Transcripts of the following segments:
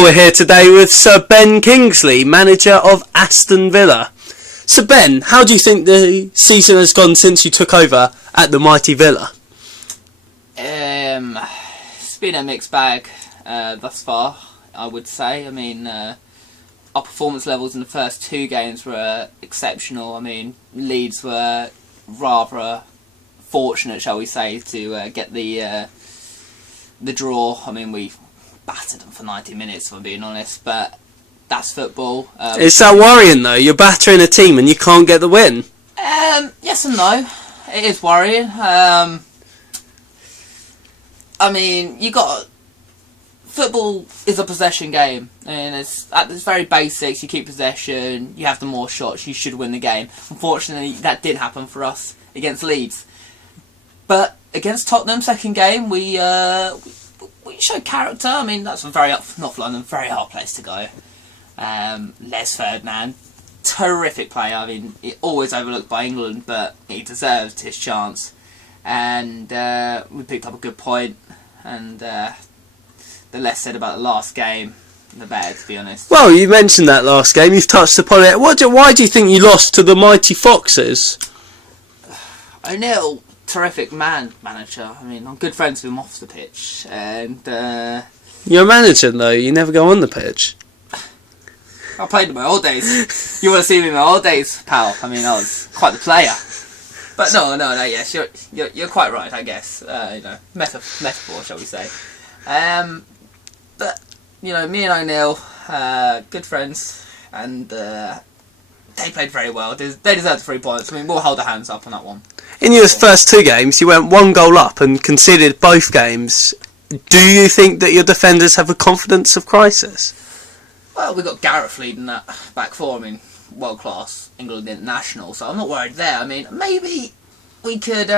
Well, we're here today with Sir Ben Kingsley, manager of Aston Villa. Sir Ben, how do you think the season has gone since you took over at the mighty Villa? It's been a mixed bag thus far, I would say. I mean, our performance levels in the first two games were exceptional. I mean, Leeds were rather fortunate, shall we say, to get the draw. I mean, we battered them for 90 minutes, if I'm being honest, but that's football. Is that worrying, though? You're battering a team and you can't get the win? Yes and no. It is worrying. I mean, football is a possession game, and it's at its very basics. You keep possession, you have the more shots, you should win the game. Unfortunately, that did happen for us against Leeds. But against Tottenham, second game, we showed character. I mean, that's a North London, very hard place to go. Les Ferdinand, terrific player. I mean, always overlooked by England, but he deserved his chance. And we picked up a good point, and the less said about the last game, the better, to be honest. Well, you mentioned that last game, you've touched upon it. Why do you think you lost to the mighty Foxes? O'Neill, terrific manager. I mean, I'm good friends with him off the pitch, and You're a manager, though, you never go on the pitch. I played in my old days. You want to see me in my old days, pal? I mean, I was quite the player. But no. Yes, you're quite right. I guess metaphor, shall we say? But me and O'Neill, good friends, and they played very well. They deserved the 3 points. I mean, we'll hold our hands up on that one. In your first two games, you went 1 goal up and conceded both games. Do you think that your defenders have a confidence of crisis? Well, we've got Gareth leading that back four. I mean, world-class England international, so I'm not worried there. I mean, maybe we could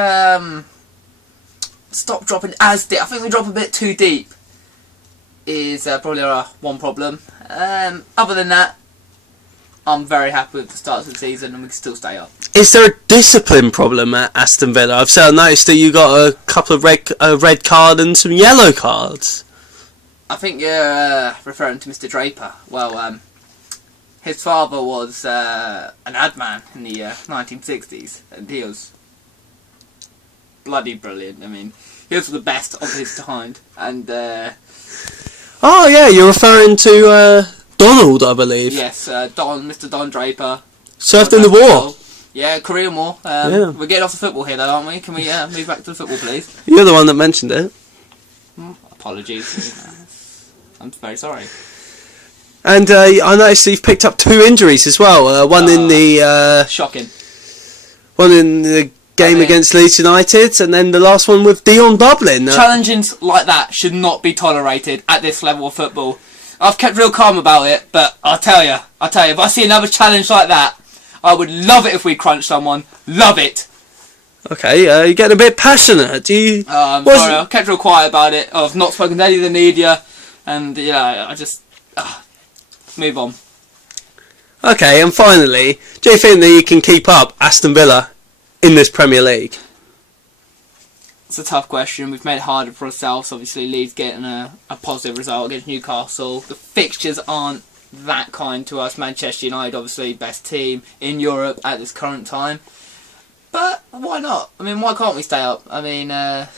stop dropping as deep. I think we drop a bit too deep is probably our one problem. Other than that, I'm very happy with the start of the season, and we can still stay up. Is there a discipline problem at Aston Villa? I've noticed that you got a couple of red card and some yellow cards. I think you're referring to Mr. Draper. Well, his father was an ad man in the 1960s, and he was bloody brilliant. I mean, he was the best of his time, and oh yeah, you're referring to Donald, I believe. Yes, Mr. Don Draper. Served in the war. Yeah, Korean War. Yeah. We're getting off the football here, though, aren't we? Can we move back to the football, please? You're the one that mentioned it. Apologies. I'm very sorry. And I noticed you've picked up 2 injuries as well. One in the shocking. One in the game against Leeds United, and then the last one with Dion Dublin. Challenges like that should not be tolerated at this level of football. I've kept real calm about it, but I'll tell you, if I see another challenge like that, I would love it if we crunch someone. Love it. Okay, you're getting a bit passionate. Do you? I'm sorry, I've kept real quiet about it. I've not spoken to any of the media, and I just move on. Okay, and finally, do you think that you can keep up Aston Villa in this Premier League? It's a tough question. We've made it harder for ourselves. Obviously, Leeds getting a positive result against Newcastle. The fixtures aren't that kind to us. Manchester United, obviously, best team in Europe at this current time. But why not? I mean, why can't we stay up? I mean, as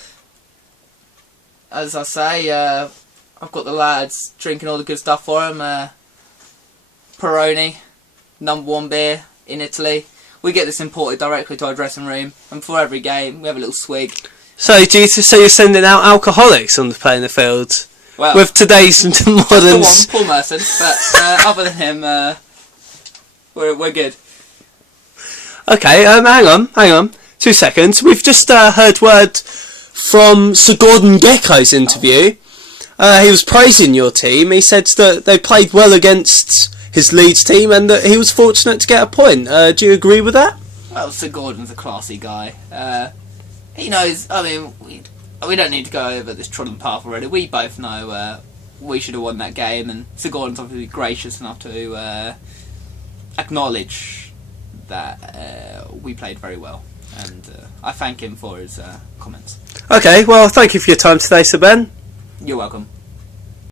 I say, I've got the lads drinking all the good stuff for them. Peroni, #1 beer in Italy. We get this imported directly to our dressing room, and before every game, we have a little swig. So, you're sending out alcoholics on the playing the field? Well, with today's modern... Just the one, Paul Merson, but other than him, we're good. Okay, hang on. 2 seconds. We've just heard word from Sir Gordon Gekko's interview. He was praising your team. He said that they played well against his Leeds team and that he was fortunate to get a point. Do you agree with that? Well, Sir Gordon's a classy guy. He knows, I mean, we don't need to go over this trodden path already. We both know we should have won that game, and Sir Gordon's obviously gracious enough to acknowledge that we played very well, and I thank him for his comments. Okay, well, thank you for your time today, Sir Ben. You're welcome.